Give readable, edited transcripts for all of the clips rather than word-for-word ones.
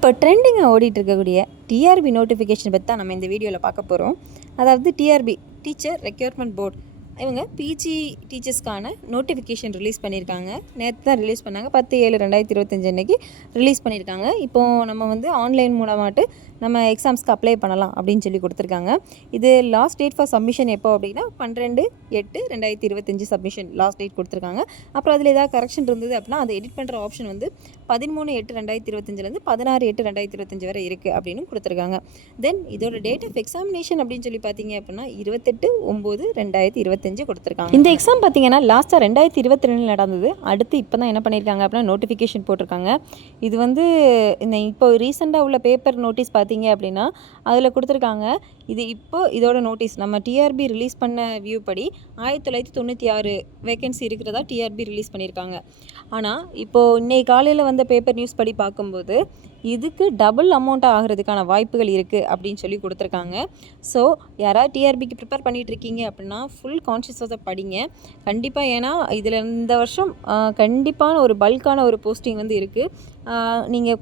இப்போ ட்ரெண்டிங்காக ஓடிட்டு இருக்கக்கூடிய டிஆர்பி நோட்டிஃபிகேஷன் பற்றி தான் நம்ம இந்த வீடியோவில் பார்க்க போகிறோம். அதாவது டிஆர்பி டீச்சர் ரெக்யூர்மெண்ட் போர்ட் இவங்க பிஜி டீச்சர்ஸ்க்கான நோட்டிஃபிகேஷன் ரிலீஸ் பண்ணியிருக்காங்க. நேற்று தான் ரிலீஸ் பண்ணாங்க. 10/7/2025 அன்றைக்கி ரிலீஸ் பண்ணியிருக்காங்க. இப்போது நம்ம வந்து ஆன்லைன் மூலமாட்டு நம்ம எக்ஸாம்ஸ்க்கு அப்ளை பண்ணலாம் அப்படின்னு சொல்லி கொடுத்துருக்காங்க. இது லாஸ்ட் டேட் ஃபார் சப்மிஷன் எப்போ அப்படின்னா 12/8/2025 சப்மிஷன் லாஸ்ட் டேட் கொடுத்துருக்காங்க. அப்புறம் அதில் ஏதாவது கரெக்ஷன் இருந்தது அப்படின்னா அதை எடிட் பண்ணுற ஆப்ஷன் வந்து 13/8/2025 16/8/2025 வரை இருக்குது அப்படின்னு கொடுத்துருக்காங்க. தென் இதோட டேட் ஆஃப் எக்ஸாமினேஷன் அப்படின்னு சொல்லி பார்த்தீங்க அப்படின்னா 28/9/2025 கொடுத்துருக்காங்க. இந்த எக்ஸாம் பார்த்தீங்கன்னா லாஸ்ட்டாக 2022 நடந்தது. அடுத்து இப்போ தான் என்ன பண்ணியிருக்காங்க அப்படின்னா நோட்டிஃபிகேஷன் போட்டிருக்காங்க. இது வந்து இந்த இப்போ ரீசெண்டாக உள்ள பேப்பர் நோட்டீஸ் பார்த்தீங்க அப்படின்னா அதில் கொடுத்துருக்காங்க. இது இதோட நோட்டீஸ் நம்ம டிஆர்பி ரிலீஸ் பண்ண வியூ படி 1996 வேகன்சி இருக்கிறதா டிஆர்பி ரிலீஸ் பண்ணியிருக்காங்க. ஆனால் இப்போது இன்னைக்கு காலையில் வந்த பேப்பர் நியூஸ் படி பார்க்கும்போது இதுக்கு டபுள் அமௌண்ட்டாக ஆகிறதுக்கான வாய்ப்புகள் இருக்குது அப்படின்னு சொல்லி கொடுத்துருக்காங்க. ஸோ யாராவது டிஆர்பிக்கு ப்ரிப்பேர் பண்ணிகிட்டு இருக்கீங்க அப்படின்னா ஃபுல் கான்ஷியஸாக படிங்க கண்டிப்பாக. ஏன்னா இதில் இந்த வருஷம் கண்டிப்பான ஒரு பல்கான ஒரு போஸ்டிங் வந்து இருக்குது. நீங்கள்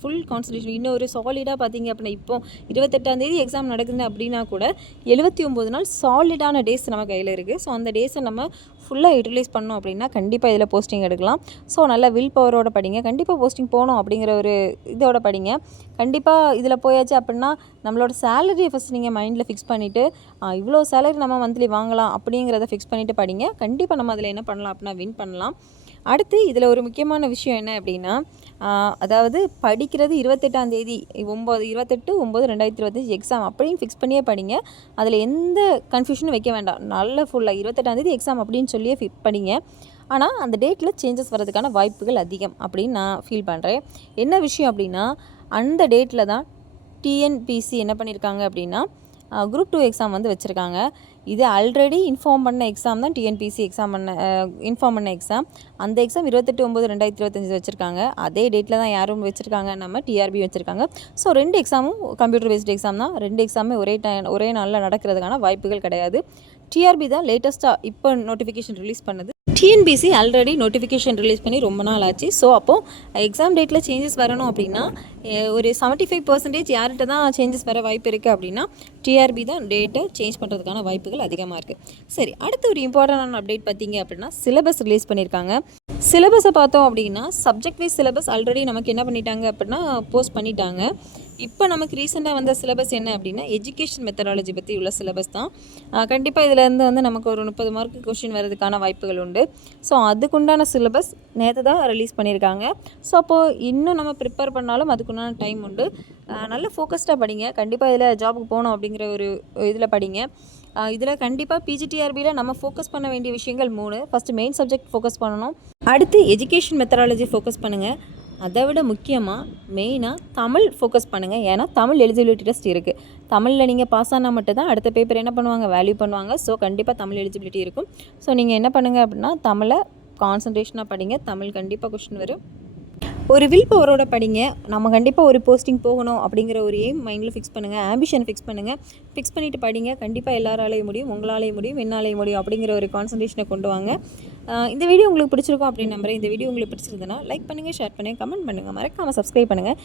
ஃபுல் கான்சன்ட்ரேஷன் இன்னும் ஒரு சாலிடாக பார்த்தீங்க அப்படின்னா இப்போ 28ஆம் தேதி எக்ஸாம் நடக்குதுன்னு அப்படின்னா கூட 79 நாள் சாலிடான டேஸ் நம்ம கையில் இருக்குது. ஸோ அந்த டேஸை நம்ம ஃபுல்லாக யூட்டிலைஸ் பண்ணோம் அப்படின்னா கண்டிப்பாக இதில் போஸ்டிங் எடுக்கலாம். ஸோ நல்ல வில் பவரோட படிங்க. கண்டிப்பாக போஸ்டிங் போகணும் அப்படிங்கிற ஒரு இதோட படிங்க. கண்டிப்பாக இதில் போயாச்சு அப்படின்னா நம்மளோட சேலரியை ஃபஸ்ட் நீங்கள் மைண்டில் ஃபிக்ஸ் பண்ணிவிட்டு இவ்வளோ சேலரி நம்ம மந்த்லி வாங்கலாம் அப்படிங்கிறத ஃபிக்ஸ் பண்ணிவிட்டு படிங்க. கண்டிப்பாக நம்ம அதில் என்ன பண்ணலாம் அப்படின்னா வின் பண்ணலாம். அடுத்து இதில் ஒரு முக்கியமான விஷயம் என்ன அப்படின்னா அதாவது படிக்கிறது 28ஆம் தேதி 28/9/2025 எக்ஸாம் அப்படின்னு ஃபிக்ஸ் பண்ணியே படிங்க. அதில் எந்த கன்ஃபியூஷனும் வைக்க வேண்டாம். நல்ல ஃபுல்லாக 28ஆம் தேதி எக்ஸாம் அப்படின்னு சொல்லியே படிங்க. ஆனால் அந்த டேட்டில் சேஞ்சஸ் வர்றதுக்கான வாய்ப்புகள் அதிகம் அப்படின்னு நான் ஃபீல் பண்ணுறேன். என்ன விஷயம் அப்படின்னா அந்த டேட்டில் தான் டிஎன்பிசி என்ன பண்ணியிருக்காங்க அப்படின்னா குரூப் 2 எக்ஸாம் வந்து வச்சுருக்காங்க. இது ஆல்ரெடி இன்ஃபார்ம் பண்ண எக்ஸாம் தான் டிஎன்பிசி இன்ஃபார்ம் பண்ண எக்ஸாம். அந்த எக்ஸாம் 28/9/2025 வச்சுருக்காங்க. அதே டேட்டில் தான் யாரும் வச்சுருக்காங்க, நம்ம டிஆர்பி வச்சுருக்காங்க. ஸோ 2 எக்ஸாமும் கம்ப்யூட்டர் பேஸ்டு எக்ஸாம் தான். 2 எக்ஸாமே ஒரே நாளில் நடக்கிறதுக்கான வாய்ப்புகள் கிடையாது. டிஆர்பி தான் லேட்டஸ்ட்டாக இப்போ நோட்டிஃபிகேஷன் ரிலீஸ் பண்ணது. டிஎன்பிசி ஆல்ரெடி நோட்டிஃபிகேஷன் ரிலீஸ் பண்ணி ரொம்ப நாள் ஆச்சு. ஸோ அப்போது எக்ஸாம் டேட்டில் சேஞ்சஸ் வரணும் அப்படின்னா ஒரு 75% யார்கிட்ட தான் சேஞ்சஸ் வர வாய்ப்பு இருக்குது அப்படின்னா டிஆர்பி தான் டேட்டை சேஞ்ச் பண்ணுறதுக்கான வாய்ப்புகள் அதிகமாக இருக்குது. சரி, அடுத்து ஒரு இம்பார்ட்டண்டான அப்டேட் பார்த்தீங்க அப்படின்னா சிலபஸ் ரிலீஸ் பண்ணியிருக்காங்க. சிலபஸை பார்த்தோம் அப்படின்னா சப்ஜெக்ட் வைஸ் சிலபஸ் ஆல்ரெடி நமக்கு என்ன பண்ணிட்டாங்க அப்படின்னா போஸ்ட் பண்ணிட்டாங்க. இப்போ நமக்கு ரீசெண்டாக வந்த சிலபஸ் என்ன அப்படின்னா எஜுகேஷன் மெத்தடாலஜி பற்றி உள்ள சிலபஸ் தான். கண்டிப்பாக இதிலேருந்து வந்து நமக்கு ஒரு 30 மார்க்கு கொஸ்டின் வரதுக்கான வாய்ப்புகள் உண்டு. ஸோ அதுக்குண்டான சிலபஸ் நேற்று தான் ரிலீஸ் பண்ணியிருக்காங்க. ஸோ அப்போது இன்னும் நம்ம ப்ரிப்பேர் பண்ணாலும் அதுக்குண்டான டைம் உண்டு. நல்ல ஃபோக்கஸ்டாக படிங்க. கண்டிப்பாக இதில் ஜாபுக்கு போகணும் அப்படிங்கிற ஒரு இதில் படிங்க. இதில் கண்டிப்பாக பிஜிடிஆர்பியில் நம்ம ஃபோக்கஸ் பண்ண வேண்டிய விஷயங்கள் 3. ஃபஸ்ட்டு மெயின் சப்ஜெக்ட் ஃபோக்கஸ் பண்ணணும். அடுத்து எஜுகேஷன் மெத்தடாலஜி ஃபோக்கஸ் பண்ணுங்கள். அதை விட முக்கியமாக மெயினாக தமிழ் ஃபோக்கஸ் பண்ணுங்கள். ஏன்னா தமிழ் எலிஜிபிலிட்டி டெஸ்ட் இருக்குது. தமிழில் நீங்கள் பாஸ் ஆனால் மட்டும் தான் அடுத்த பேப்பர் என்ன பண்ணுவாங்க, வேல்யூ பண்ணுவாங்க. ஸோ கண்டிப்பாக தமிழ் எலிஜிபிலிட்டி இருக்கும். ஸோ நீங்கள் என்ன பண்ணுங்கள் அப்படின்னா தமிழை கான்சன்ட்ரேஷனாக படிங்க. தமிழ் கண்டிப்பாக கொஸ்டின் வரும். ஒரு வில் பவரோட படிங்க. நம்ம கண்டிப்பாக ஒரு போஸ்டிங் போகணும் அப்படிங்கிற ஒரு எய்ம் மைண்டில் ஃபிக்ஸ் பண்ணுங்கள். ஆம்பிஷன் ஃபிக்ஸ் பண்ணுங்கள். ஃபிக்ஸ் பண்ணிவிட்டு படிங்க. கண்டிப்பாக எல்லாராலையும் முடியும், உங்களாலேயும் முடியும், என்னாலேயும் முடியும் அப்படிங்கிற ஒரு கான்சன்ட்ரேஷனை கொண்டு வாங்க. இந்த வீடியோ உங்களுக்கு பிடிச்சிருக்கும் அப்படின்னு நம்புறேன். இந்த வீடியோ உங்களுக்கு பிடிச்சிருந்ததுன்னா லைக் பண்ணுங்கள், ஷேர் பண்ணுங்கள், கமெண்ட் பண்ணுங்கள், மறக்காமல் சப்ஸ்கிரைப் பண்ணுங்கள்.